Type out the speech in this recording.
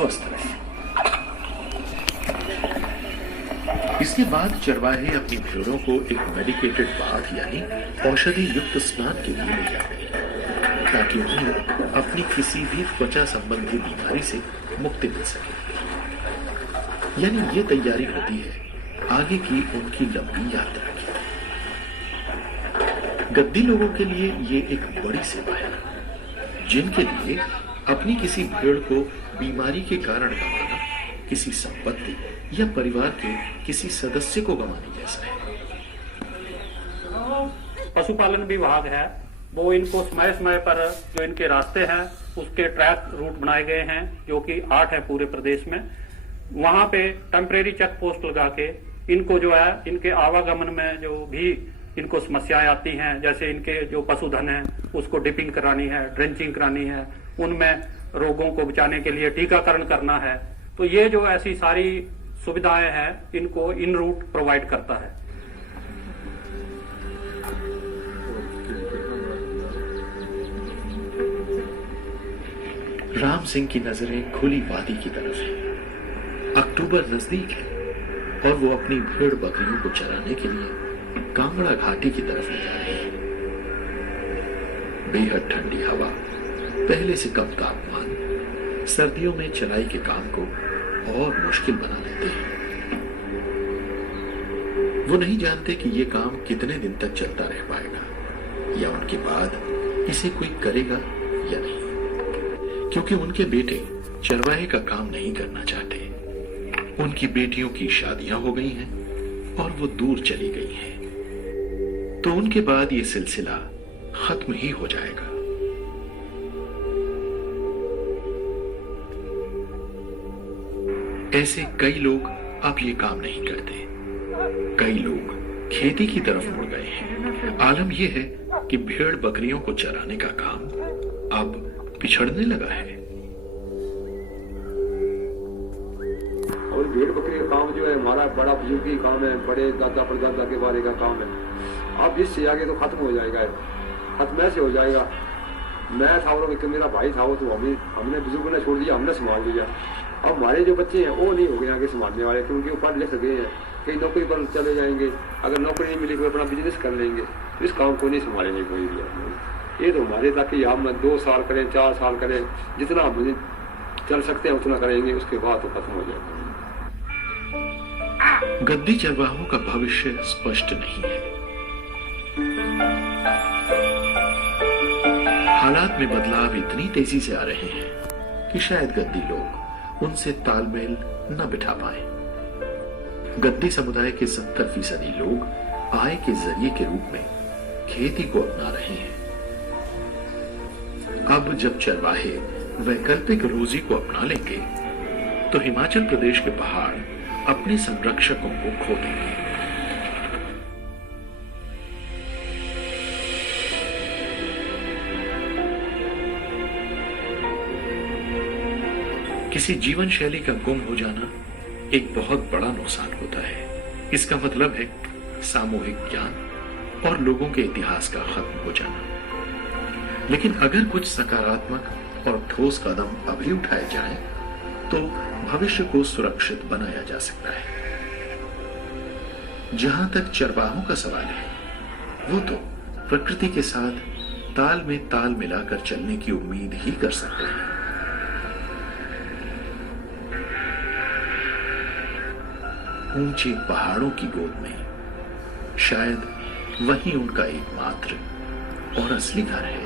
स्वस्थ रहें। इसके बाद चरवाहे अपनी भेड़ों को एक मेडिकेटेड बाथ यानी औषधि युक्त स्नान के लिए ले जाते हैं ताकि उन्हें अपनी किसी भी त्वचा संबंधी बीमारी से मुक्ति मिल सके। यानी ये तैयारी होती है आगे की उनकी लंबी यात्रा की। गद्दी लोगों के लिए ये एक बड़ी सेवा है, जिनके लिए अपनी किसी भेड़ को बीमारी के कारण गंवाना किसी संपत्ति या परिवार के किसी सदस्य को गंवाने जैसा है। पशुपालन विभाग है वो इनको समय समय पर जो इनके रास्ते हैं उसके ट्रैक रूट बनाए गए हैं, जो कि 8 है पूरे प्रदेश में। वहां पे टेम्परेरी चेक पोस्ट लगा के इनको जो है इनके आवागमन में जो भी इनको समस्याएं आती हैं, जैसे इनके जो पशुधन है उसको डिपिंग करानी है, ड्रेंचिंग करानी है, उनमें रोगों को बचाने के लिए टीकाकरण करना है, तो ये जो ऐसी सारी सुविधाएं हैं इनको इन रूट प्रोवाइड करता है। राम सिंह की नजरें खुली वादी की तरफ हैं। अक्टूबर नजदीक है और वो अपनी भेड़ बकरियों को चराने के लिए कांगड़ा घाटी की तरफ ले जा रहे हैं। बेहद ठंडी हवा, पहले से कम तापमान सर्दियों में चराई के काम को और मुश्किल बना देते हैं। वो नहीं जानते कि ये काम कितने दिन तक चलता रह पाएगा या उनके बाद इसे कोई करेगा या नहीं, क्योंकि उनके बेटे चरवाहे का काम नहीं करना चाहते। उनकी बेटियों की शादियां हो गई हैं और वो दूर चली गई हैं, तो उनके बाद ये सिलसिला खत्म ही हो जाएगा। ऐसे कई लोग अब ये काम नहीं करते। कई लोग खेती की तरफ मुड़ गए हैं। आलम यह है कि भेड़ बकरियों को चराने का काम अब पिछड़ने लगा है। और भेड़ बकरी का काम जो है हमारा बड़ा बुजुर्गी काम है, बड़े दादा परदादा के बारे का काम है। अब इससे आगे तो खत्म हो जाएगा, खत्म ऐसे हो जाएगा। मैं था और मेरा भाई था वो, तो हमने बुजुर्गों ने छोड़ दिया, हमने संभाल लिया। अब हमारे जो बच्चे हैं वो नहीं हो गए आगे संभालने वाले, क्योंकि वो पढ़ लिख गए हैं, कहीं नौकरी पर चले जाएंगे। अगर नौकरी नहीं मिली तो अपना बिजनेस कर लेंगे, इस काम को नहीं संभालेंगे कोई भी। ये तो हमारे ताकि हम 2 साल करें, 4 साल करें, जितना हम चल सकते हैं उतना करेंगे, उसके बाद तो खत्म हो जाएगा। गद्दी चरवाहों का भविष्य स्पष्ट नहीं है। हालात में बदलाव इतनी तेजी से आ रहे हैं कि शायद गद्दी लोग उनसे तालमेल न बिठा पाए। गद्दी समुदाय के 70% लोग आय के जरिए के रूप में खेती को अपना रहे हैं। अब जब चरवाहे वैकल्पिक रोजी को अपना लेंगे तो हिमाचल प्रदेश के पहाड़ अपने संरक्षकों को खो देंगे। किसी जीवन शैली का गुम हो जाना एक बहुत बड़ा नुकसान होता है। इसका मतलब है सामूहिक ज्ञान और लोगों के इतिहास का खत्म हो जाना। लेकिन अगर कुछ सकारात्मक और ठोस कदम अभी उठाए जाएं, तो भविष्य को सुरक्षित बनाया जा सकता है। जहां तक चरवाहों का सवाल है, वो तो प्रकृति के साथ ताल में ताल मिलाकर चलने की उम्मीद ही कर सकते हैं। ऊंचे पहाड़ों की गोद में शायद वही उनका एकमात्र और असली घर है।